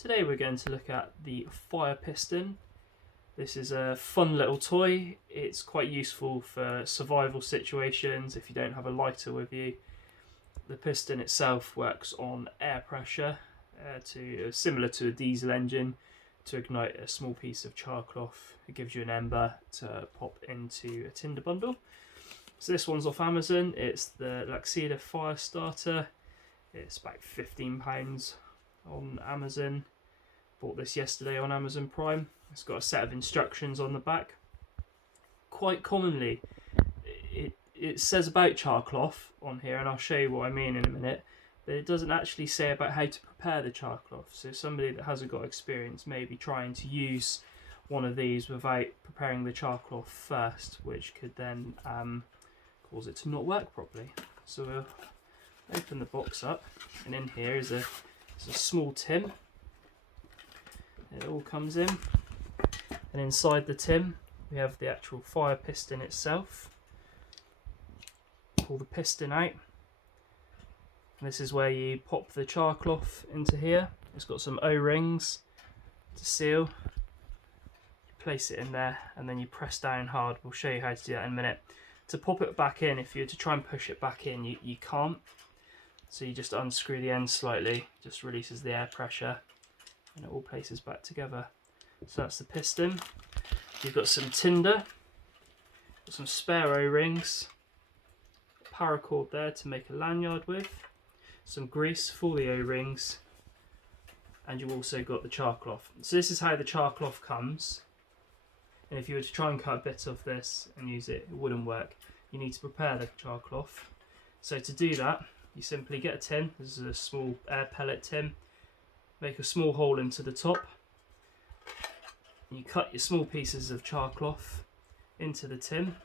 Today we're going to look at the fire piston. This is a fun little toy. It's quite useful for survival situations if you don't have a lighter with you. The piston itself works on air pressure, similar to a diesel engine, to ignite a small piece of charcloth. It gives you an ember to pop into a tinder bundle. So this one's off Amazon. It's the Laxida fire starter. It's about £15 on Amazon. Bought this yesterday on Amazon Prime. It's got a set of instructions on the back. Quite commonly it says about charcloth on here, and I'll show you what I mean in a minute, but it doesn't actually say about how to prepare the charcloth. So somebody that hasn't got experience may be trying to use one of these without preparing the charcloth first, which could then cause it to not work properly. So we'll open the box up, and in here is a small tin. It all comes in, and inside the tin we have the actual fire piston itself. Pull the piston out. This is where you pop the charcloth into here. It's got some O-rings to seal. You place it in there and then you press down hard. We'll show you how to do that in a minute. To pop it back in, if you were to try and push it back in, you can't. So you just unscrew the end slightly, just releases the air pressure, and it all places back together. So that's the piston. You've got some tinder, got some spare O-rings, paracord there to make a lanyard with, some grease for the O-rings, and you've also got the charcloth. So this is how the charcloth comes, and if you were to try and cut a bit of this and use it, it wouldn't work. You need to prepare the charcloth. So to do that, you simply get a tin. This is a small air pellet tin. Make a small hole into the top. You cut your small pieces of charcloth into the tin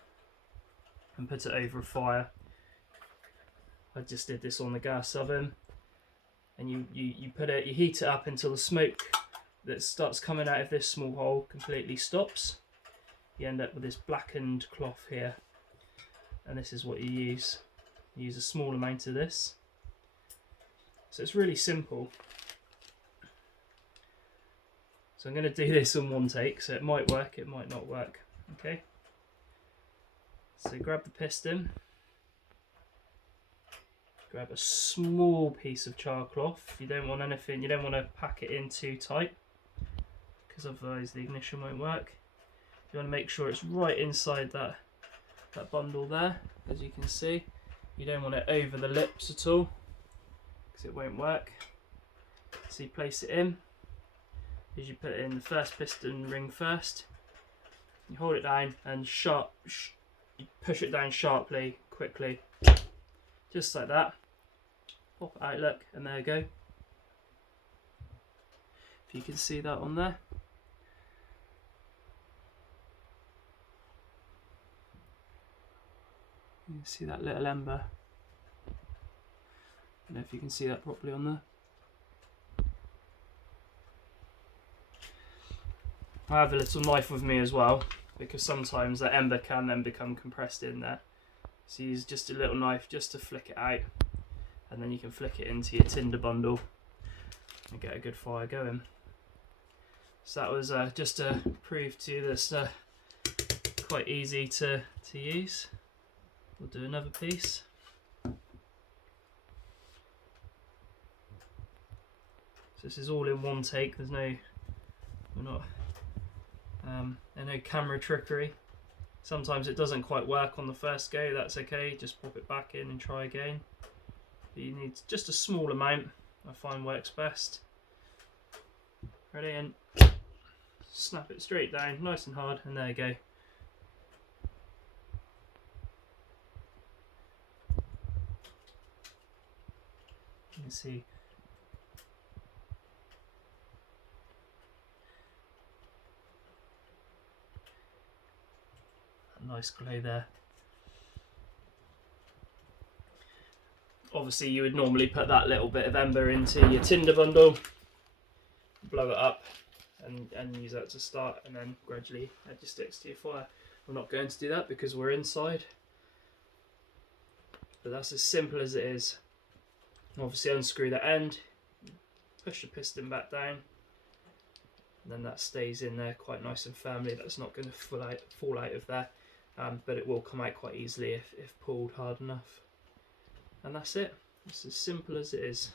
and put it over a fire. I just did this on the gas oven, and you heat it up until the smoke that starts coming out of this small hole completely stops. You end up with this blackened cloth here, and this is what you use. You use a small amount of this. So it's really simple. So I'm going to do this in one take, so it might work, it might not work. Okay. So grab the piston. Grab a small piece of charcloth. You don't want anything, you don't want to pack it in too tight, because otherwise the ignition won't work. You want to make sure it's right inside that bundle there, as you can see. You don't want it over the lips at all, because it won't work. So you place it in. As you put it in the first piston ring first, you hold it down and you push it down sharply, quickly, just like that. Pop it out, look, and there you go. If you can see that on there. You can see that little ember. I don't know if you can see that properly on there. I have a little knife with me as well, because sometimes that ember can then become compressed in there. So use just a little knife just to flick it out, and then you can flick it into your tinder bundle and get a good fire going. So that was just to prove to you this quite easy to use. We'll do another piece. So this is all in one take. There's no camera trickery. Sometimes it doesn't quite work on the first go, that's okay, just pop it back in and try again. But you need just a small amount, I find works best. Ready, and snap it straight down, nice and hard, and there you go. You can see nice glow there. Obviously you would normally put that little bit of ember into your tinder bundle, blow it up and use that to start, and then gradually add your sticks to your fire. We're not going to do that because we're inside, but that's as simple as it is. Obviously unscrew that end, push the piston back down, and then that stays in there quite nice and firmly. That's not going to fall out of there, but it will come out quite easily if pulled hard enough. And that's it. It's as simple as it is.